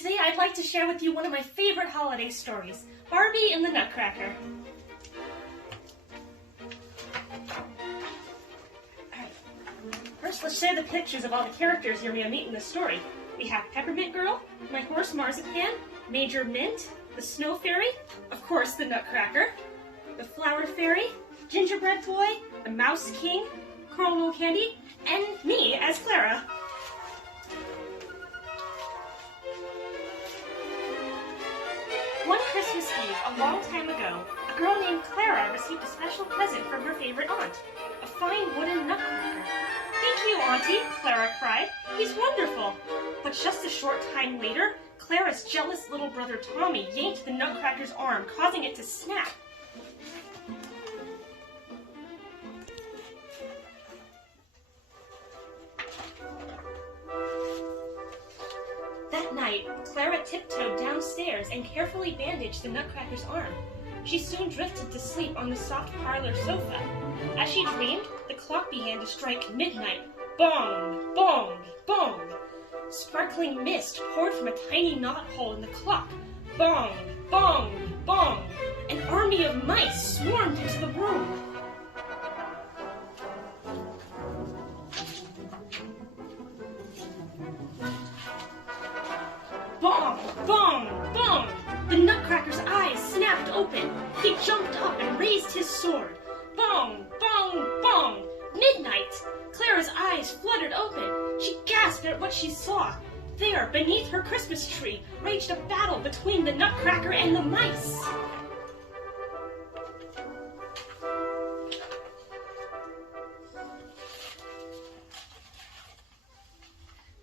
Today I'd like to share with you one of my favorite holiday stories, Barbie and the Nutcracker. Alright, first let's share the pictures of all the characters you're going to meet in the story. We have Peppermint Girl, my horse Marzipan, Major Mint, the Snow Fairy, of course the Nutcracker, the Flower Fairy, Gingerbread Boy, the Mouse King, Caramel Candy, and me as Clara. One Christmas Eve, a long time ago, a girl named Clara received a special present from her favorite aunt, a fine wooden nutcracker. "Thank you, Auntie," Clara cried. "He's wonderful." But just a short time later, Clara's jealous little brother Tommy yanked the nutcracker's arm, causing it to snap. That night, Clara tiptoed downstairs and carefully bandaged the Nutcracker's arm. She soon drifted to sleep on the soft parlor sofa. As she dreamed, the clock began to strike midnight. Bong! Bong! Bong! Sparkling mist poured from a tiny knothole in the clock. Bong! Bong! Bong! An army of mice swarmed into the room. Bong! Bong! Bong! The Nutcracker's eyes snapped open. He jumped up and raised his sword. Bong! Bong! Bong! Midnight! Clara's eyes fluttered open. She gasped at what she saw. There, beneath her Christmas tree, raged a battle between the Nutcracker and the mice.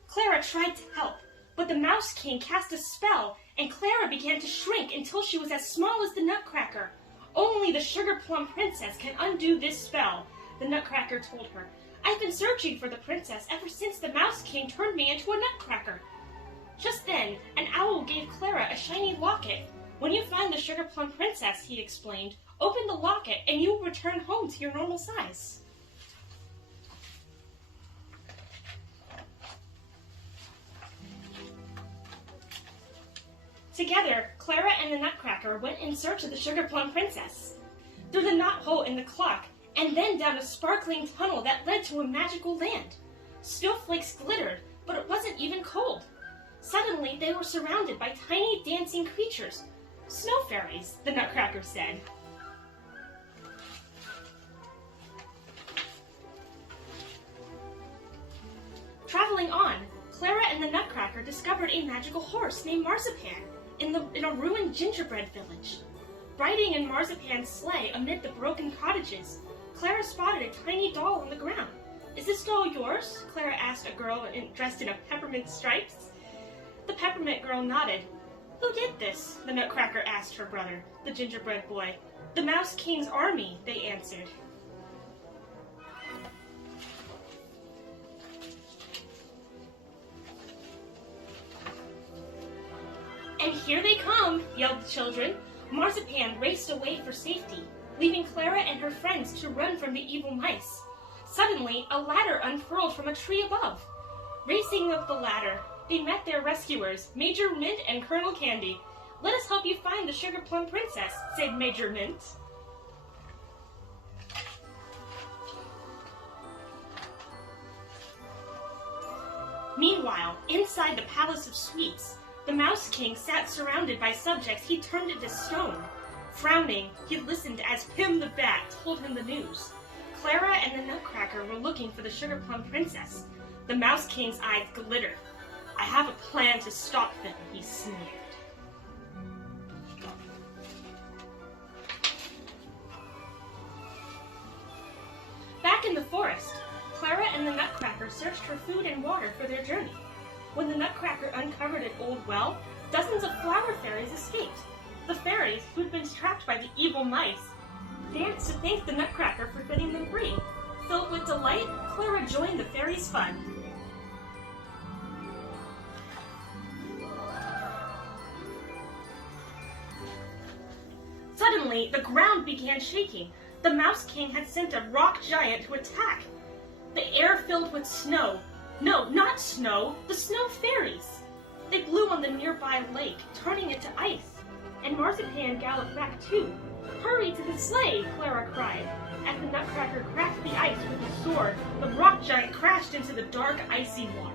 Clara tried to help, but the Mouse King cast a spell, and Clara began to shrink until she was as small as the Nutcracker. "Only the Sugar Plum Princess can undo this spell," the Nutcracker told her. "I've been searching for the princess ever since the Mouse King turned me into a Nutcracker." Just then, an owl gave Clara a shiny locket. "When you find the Sugar Plum Princess," he explained, "open the locket and you will return home to your normal size." Together, Clara and the Nutcracker went in search of the Sugar Plum Princess. Through the knothole in the clock, and then down a sparkling tunnel that led to a magical land. Snowflakes glittered, but it wasn't even cold. Suddenly, they were surrounded by tiny dancing creatures. "Snow fairies," the Nutcracker said. Traveling on, Clara and the Nutcracker discovered a magical horse named Marzipan in a ruined gingerbread village. Riding in Marzipan's sleigh amid the broken cottages, Clara spotted a tiny doll on the ground. "Is this doll yours?" Clara asked a girl dressed in a peppermint stripes. The Peppermint Girl nodded. "Who did this?" the Nutcracker asked her brother, the Gingerbread Boy. "The Mouse King's army," they answered. "And here they come!" yelled the children. Marzipan raced away for safety, leaving Clara and her friends to run from the evil mice. Suddenly, a ladder unfurled from a tree above. Racing up the ladder, they met their rescuers, Major Mint and Colonel Candy. "Let us help you find the Sugar Plum Princess," said Major Mint. Meanwhile, inside the Palace of Sweets, the Mouse King sat surrounded by subjects he turned into stone. Frowning, he listened as Pim the Bat told him the news. Clara and the Nutcracker were looking for the Sugar Plum Princess. The Mouse King's eyes glittered. "I have a plan to stop them," he sneered. Back in the forest, Clara and the Nutcracker searched for food and water for their journey. When the Nutcracker uncovered an old well, dozens of flower fairies escaped. The fairies, who'd been trapped by the evil mice, danced to thank the Nutcracker for setting them free. Filled with delight, Clara joined the fairies' fun. Suddenly, the ground began shaking. The Mouse King had sent a rock giant to attack. The air filled with snow. No, not snow, the snow fairies. They blew a on the nearby lake, turning it to ice. And Marzipan galloped back too. "Hurry to the sleigh!" Clara cried. As the Nutcracker cracked the ice with his sword, the rock giant crashed into the dark, icy water.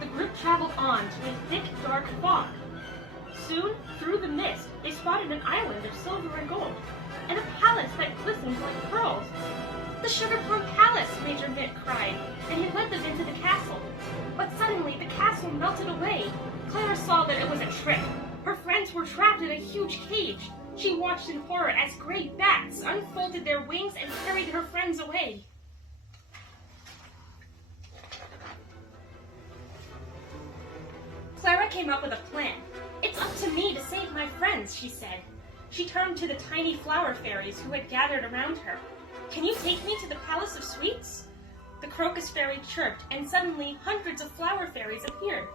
The group traveled on to a thick, dark fog. Soon, through the mist, they spotted an island of silver and gold, and a palace that glistened like pearls. "The Sugar Plum Palace!" Major Mitt cried, and he led them into the castle. But suddenly, the castle melted away. Clara saw that it was a trick. Her friends were trapped in a huge cage. She watched in horror as great bats unfolded their wings and carried her friends away. Clara came up with a plan. "It's up to me to save my friends," she said. She turned to the tiny flower fairies who had gathered around her. "Can you take me to the Palace of Sweets?" The crocus fairy chirped, and suddenly hundreds of flower fairies appeared.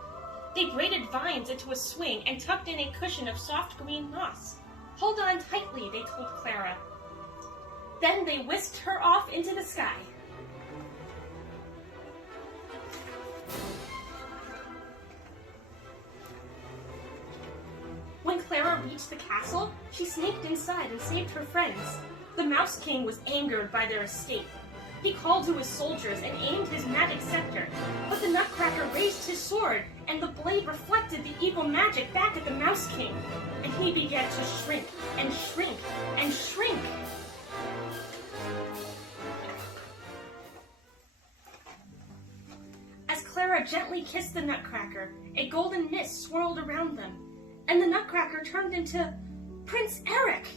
They braided vines into a swing and tucked in a cushion of soft green moss. "Hold on tightly," they told Clara. Then they whisked her off into the sky. When Clara reached the castle, she sneaked inside and saved her friends. The Mouse King was angered by their escape. He called to his soldiers and aimed his magic scepter, but the Nutcracker raised his sword, and the blade reflected the evil magic back at the Mouse King, and he began to shrink and shrink and shrink. As Clara gently kissed the Nutcracker, a golden mist swirled around them, and the Nutcracker turned into Prince Eric.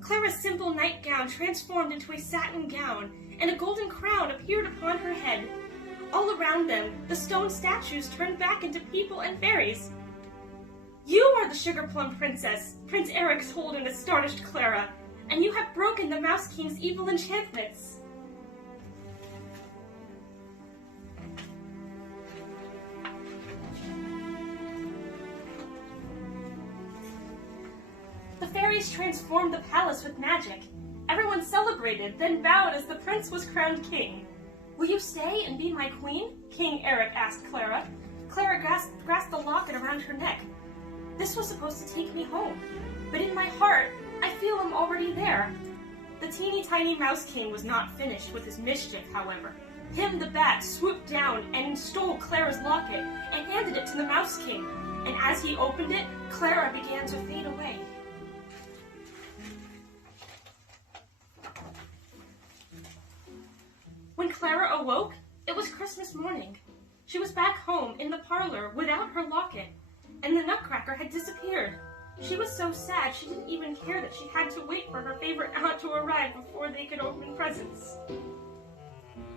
Clara's simple nightgown transformed into a satin gown, and a golden crown appeared upon her head. All around them, the stone statues turned back into people and fairies. "You are the Sugar Plum Princess," Prince Eric told an astonished Clara, "and you have broken the Mouse King's evil enchantments." The fairies transformed the palace with magic. Everyone celebrated, then bowed as the prince was crowned king. "Will you stay and be my queen?" King Eric asked Clara. Clara grasped the locket around her neck. "This was supposed to take me home, but in my heart, I feel I'm already there." The teeny tiny Mouse King was not finished with his mischief, however. Him the Bat swooped down and stole Clara's locket and handed it to the Mouse King, and as he opened it, Clara began to fade away. When Clara awoke, it was Christmas morning. She was back home in the parlor without her locket, and the Nutcracker had disappeared. She was so sad she didn't even care that she had to wait for her favorite aunt to arrive before they could open presents.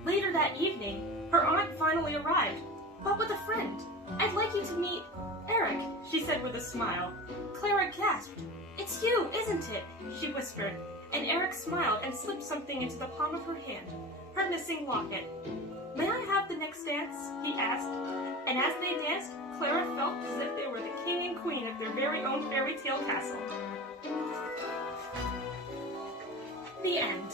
Later that evening, her aunt finally arrived, but with a friend. "I'd like you to meet Eric," she said with a smile. Clara gasped. "It's you, isn't it?" she whispered, and Eric smiled and slipped something into the palm of her hand, her missing locket. "May I have the next dance?" he asked, and as they danced, Clara felt as if they were the king and queen of their very own fairy tale castle. The end.